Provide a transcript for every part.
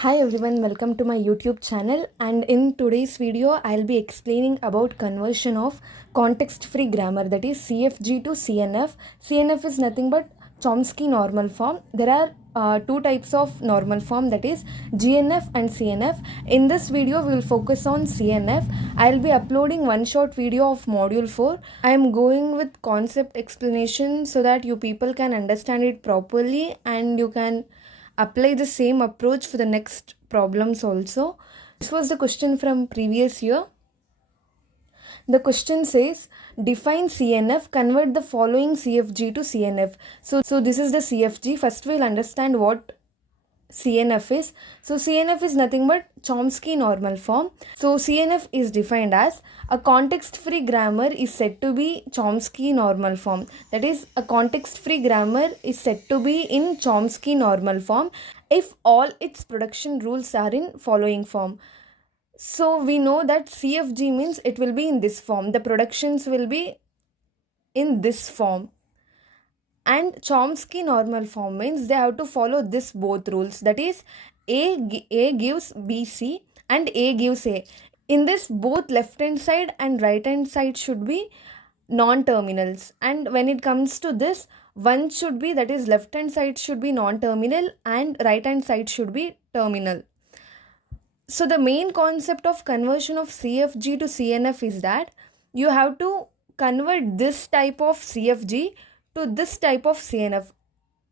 Hi everyone, welcome to my YouTube channel, and in today's video I'll be explaining about conversion of context-free grammar, that is CFG to CNF. CNF is nothing but Chomsky normal form. There are two types of normal form, that is GNF and CNF. In this video we will focus on CNF. I'll be uploading one short video of module 4. I am going with concept explanation so that you people can understand it properly and you can apply the same approach for the next problems also. This was the question from previous year. The question says, define CNF, convert the following CFG to CNF. So this is the CFG. First we'll understand what CNF is. So CNF is nothing but Chomsky normal form. So CNF is defined as a context-free grammar is said to be Chomsky normal form. That is, a context-free grammar is said to be in Chomsky normal form if all its production rules are in following form. So we know that CFG means it will be in this form. The productions will be in this form. And Chomsky normal form means they have to follow this both rules, that is A gives BC and A gives A. In this, both left hand side and right hand side should be non-terminals, and when it comes to this, one should be, that is left hand side should be non-terminal and right hand side should be terminal. So the main concept of conversion of CFG to CNF is that you have to convert this type of CFG to this type of CNF.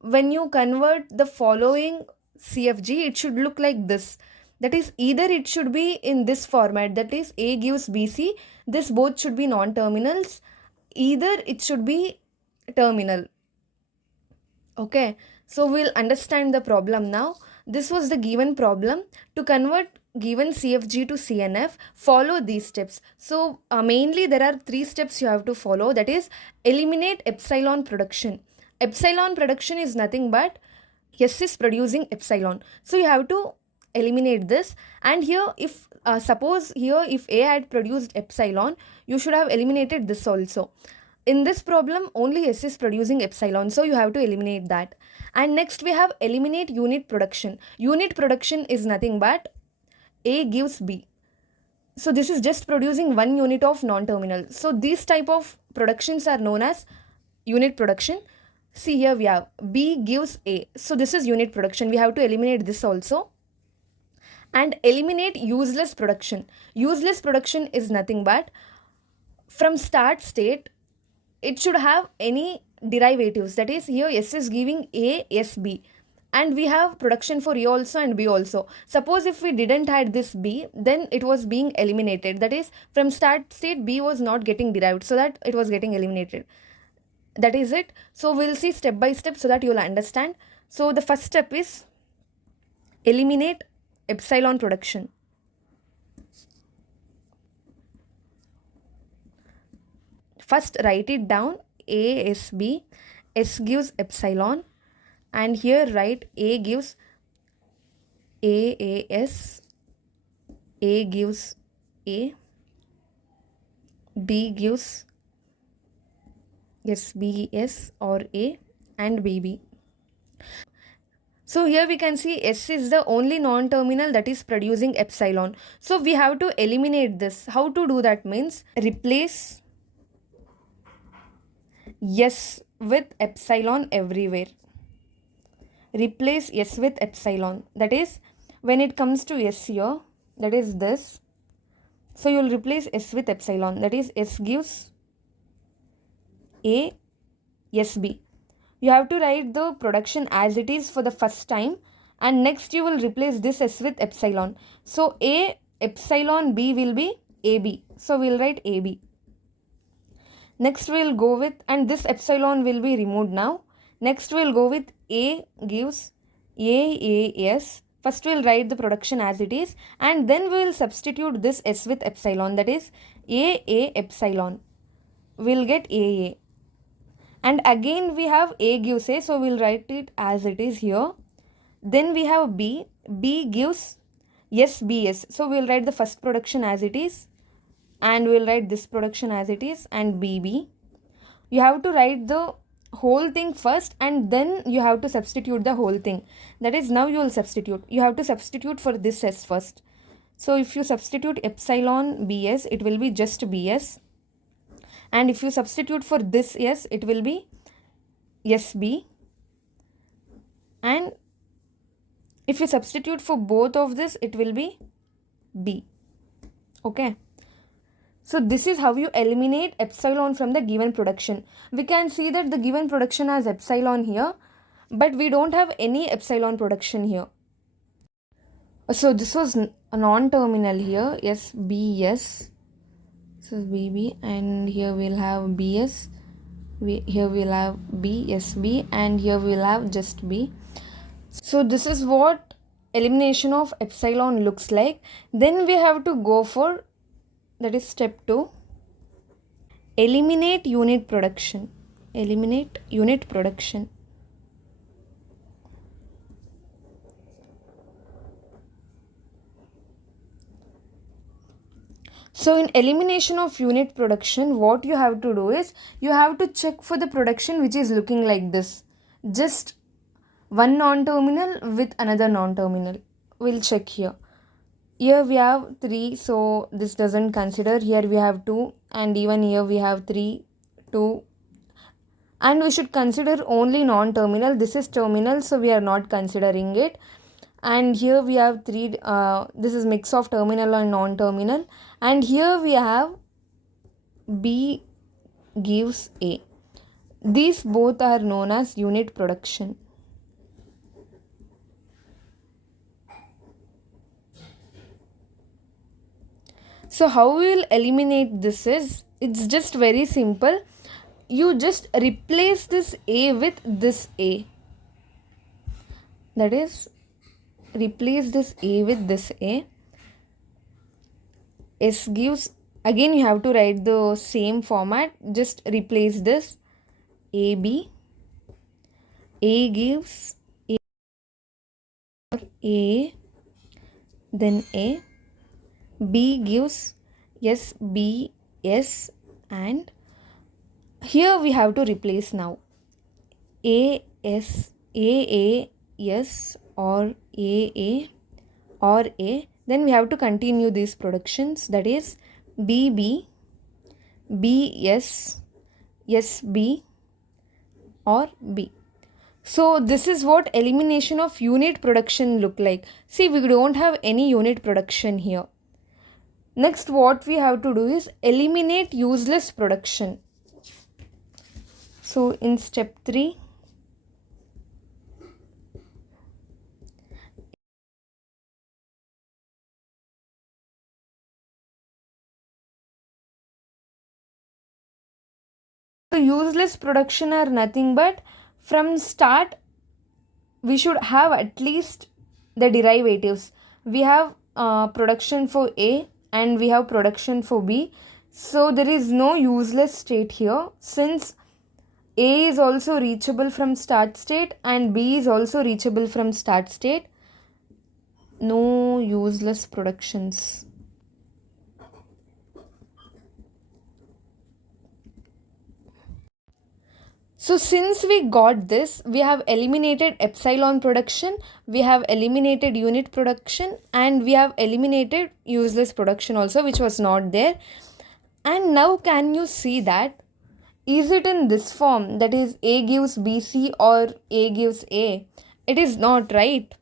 When you convert the following CFG, it should look like this. That is, either it should be in this format, that is A gives BC, this both should be non-terminals, either it should be terminal. Okay, so we'll understand the problem now. This was the given problem. To convert given CFG to CNF, follow these steps. So mainly there are three steps you have to follow, that is eliminate epsilon production. Epsilon production is nothing but S is producing epsilon. So you have to eliminate this, and here if suppose here if A had produced epsilon, you should have eliminated this also. In this problem only S is producing epsilon, so you have to eliminate that. And next we have eliminate unit production. Unit production is nothing but A gives B. So this is just producing one unit of non-terminal. So these type of productions are known as unit production. See, here we have B gives A. So this is unit production. We have to eliminate this also. And eliminate useless production. Useless production is nothing but from start state, it should have any derivatives. That is, here S is giving A, S, B. And we have production for A also and B also. Suppose if we didn't add this B, then it was being eliminated. That is, from start state, B was not getting derived, so that it was getting eliminated. That is it. So we'll see step by step so that you'll understand. So the first step is eliminate epsilon production. First write it down, A is B, S gives epsilon, and here write A gives AAS, A gives A, B gives SBS or A, and BB. So here we can see S is the only non-terminal that is producing epsilon. So we have to eliminate this. How to do that means replace S with epsilon everywhere. Replace S with epsilon. That is, when it comes to S here, that is this. So you will replace S with epsilon. That is, S gives A, SB. You have to write the production as it is for the first time, and next you will replace this S with epsilon. So A epsilon B will be AB. So we will write AB. Next we will go with, and this epsilon will be removed now. Next we will go with A gives AAS. First we will write the production as it is, and then we will substitute this S with epsilon, that is AA epsilon. We will get AA. And again we have A gives A, so we will write it as it is here. Then we have B. B gives SBS. So we will write the first production as it is, and we will write this production as it is, and BB. You have to write the whole thing first and then you have to substitute the whole thing. That is, now you will substitute. You have to substitute for this s first. So if you substitute epsilon bs, it will be just bs. And if you substitute for this s, it will be sb. And if you substitute for both of this, it will be b. Okay. So this is how you eliminate epsilon from the given production. We can see that the given production has epsilon here, but we don't have any epsilon production here. So this was a non-terminal here, SBS. This is BB, and here we'll have BS. Here we'll have BSB, and here we'll have just B. So this is what elimination of epsilon looks like. Then we have to go for, that is step 2. Eliminate unit production. Eliminate unit production. So in elimination of unit production, what you have to do is, you have to check for the production which is looking like this. Just one non-terminal with another non-terminal. We'll check here. Here we have 3, so this doesn't consider. Here we have 2, and even here we have 3, 2. And we should consider only non-terminal. This is terminal, so we are not considering it. And here we have 3, this is mix of terminal and non-terminal. And here we have B gives A. These both are known as unit production. So how we will eliminate this is, it's just very simple. You just replace this A with this A. That is, replace this A with this A. S gives, again you have to write the same format. Just replace this AB. A gives A, then A. B gives S, B, S, and here we have to replace now A, S, A, S, or A, or A. Then we have to continue these productions, that is BB, BS, SB, or B. So this is what elimination of unit production look like. See, we don't have any unit production here. Next, what we have to do is eliminate useless production. So in step 3, so useless production are nothing but, from start we should have at least the derivatives. We have production for A and we have production for B. So there is no useless state here, since A is also reachable from start state and B is also reachable from start state. No useless productions. So since we got this, we have eliminated epsilon production, we have eliminated unit production, and we have eliminated useless production also, which was not there. And now can you see that, is it in this form, that is A gives BC or A gives A? It is not, right?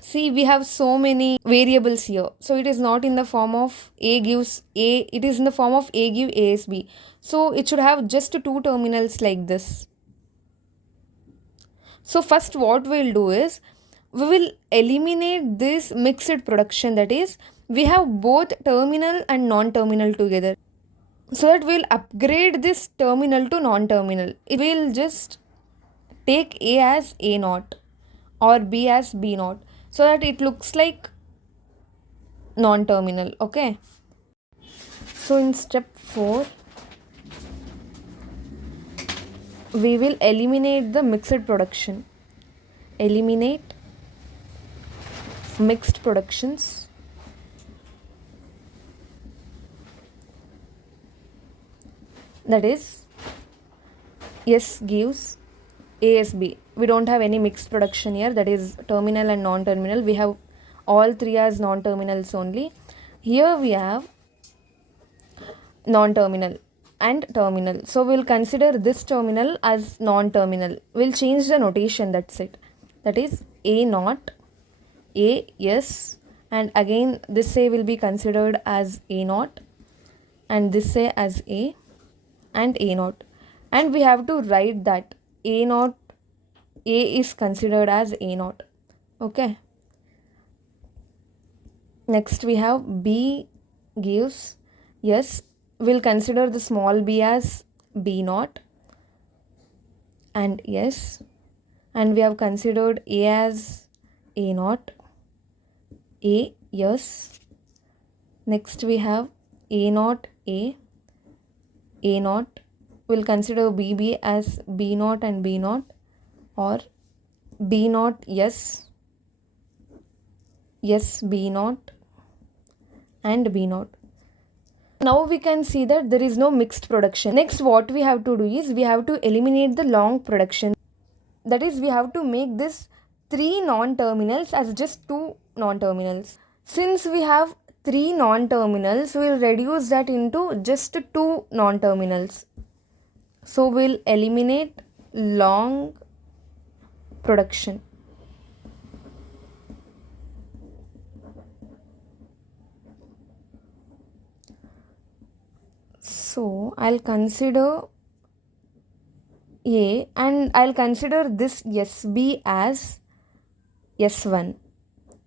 See, we have so many variables here. So it is not in the form of A gives A, it is in the form of A give ASB. So it should have just 2 terminals like this. So first what we'll do is, we will eliminate this mixed production, that is, we have both terminal and non-terminal together. So that we'll upgrade this terminal to non-terminal. It will just take A as A naught or B as B naught, so that it looks like non-terminal. Okay. So in step 4, we will eliminate the mixed production. Eliminate mixed productions. That is, S gives ASB. We don't have any mixed production here, that is terminal and non-terminal. We have all three as non-terminals only. Here we have non-terminal and terminal. So we'll consider this terminal as non-terminal. We'll change the notation, that's it. That is A naught, A, yes, and again this A will be considered as A naught and this A as A and A naught. And we have to write that A naught, A is considered as A naught. Okay. Next we have B gives, yes, we'll consider the small b as B naught and yes, and we have considered A as A naught, A, yes. Next we have A naught, A naught. We'll consider BB as B naught and B naught, or B naught, yes, yes, B naught and B naught. Now we can see that there is no mixed production. Next what we have to do is we have to eliminate the long production. That is, we have to make this 3 non-terminals as just 2 non-terminals. Since we have 3 non-terminals, we will reduce that into just 2 non-terminals. So we'll eliminate long production. So I'll consider A and I'll consider this SB as S1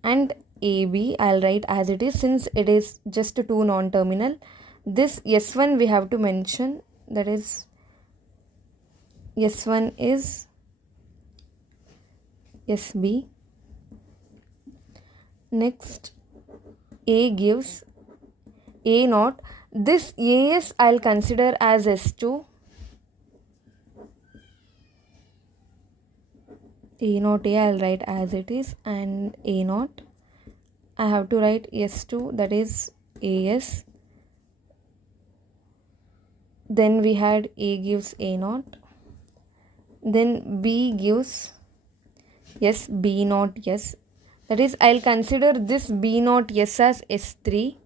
and AB I'll write as it is, since it is just 2 non-terminal. This S1 we have to mention, that is S1 is SB. Next A gives A naught. This AS I'll consider as S2. A naught A I'll write as it is, and A naught I have to write S2, that is AS. Then we had A gives A naught. Then B gives, yes, B naught, yes. That is, I'll consider this B naught, yes, as S3.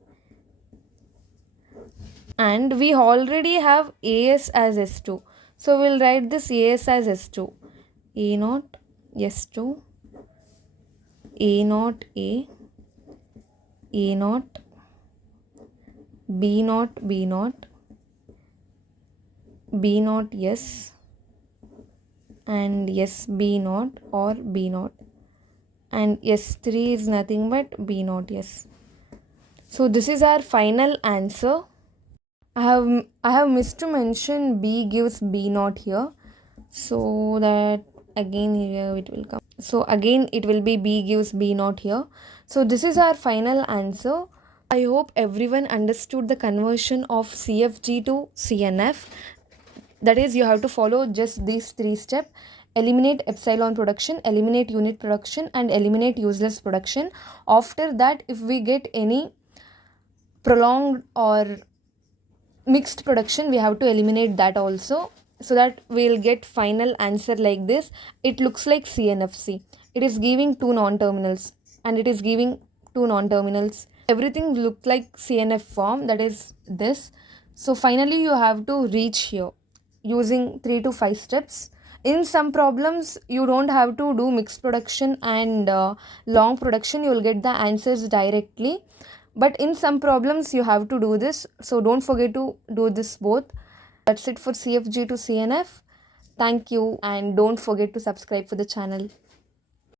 And we already have AS as S2. So we'll write this AS as S2. A naught, S2, A naught, A naught, B naught, B naught, B naught, yes, and yes, B naught or B naught, and S3 is nothing but B naught, yes. So this is our final answer. I have missed to mention B gives B naught here, so that again here it will come. So again it will be B gives B naught here. So this is our final answer. I hope everyone understood the conversion of CFG to CNF. That is, you have to follow just these 3 steps. Eliminate epsilon production, eliminate unit production, and eliminate useless production. After that, if we get any prolonged or mixed production, we have to eliminate that also, so that we'll get final answer like this. It looks like CNFC. It is giving 2 non-terminals and it is giving 2 non-terminals. Everything looks like CNF form, that is this. So finally you have to reach here using 3 to 5 steps. In some problems you don't have to do mixed production and long production, you will get the answers directly. But in some problems you have to do this, so don't forget to do this both. That's it for CFG to CNF. Thank you, and don't forget to subscribe for the channel.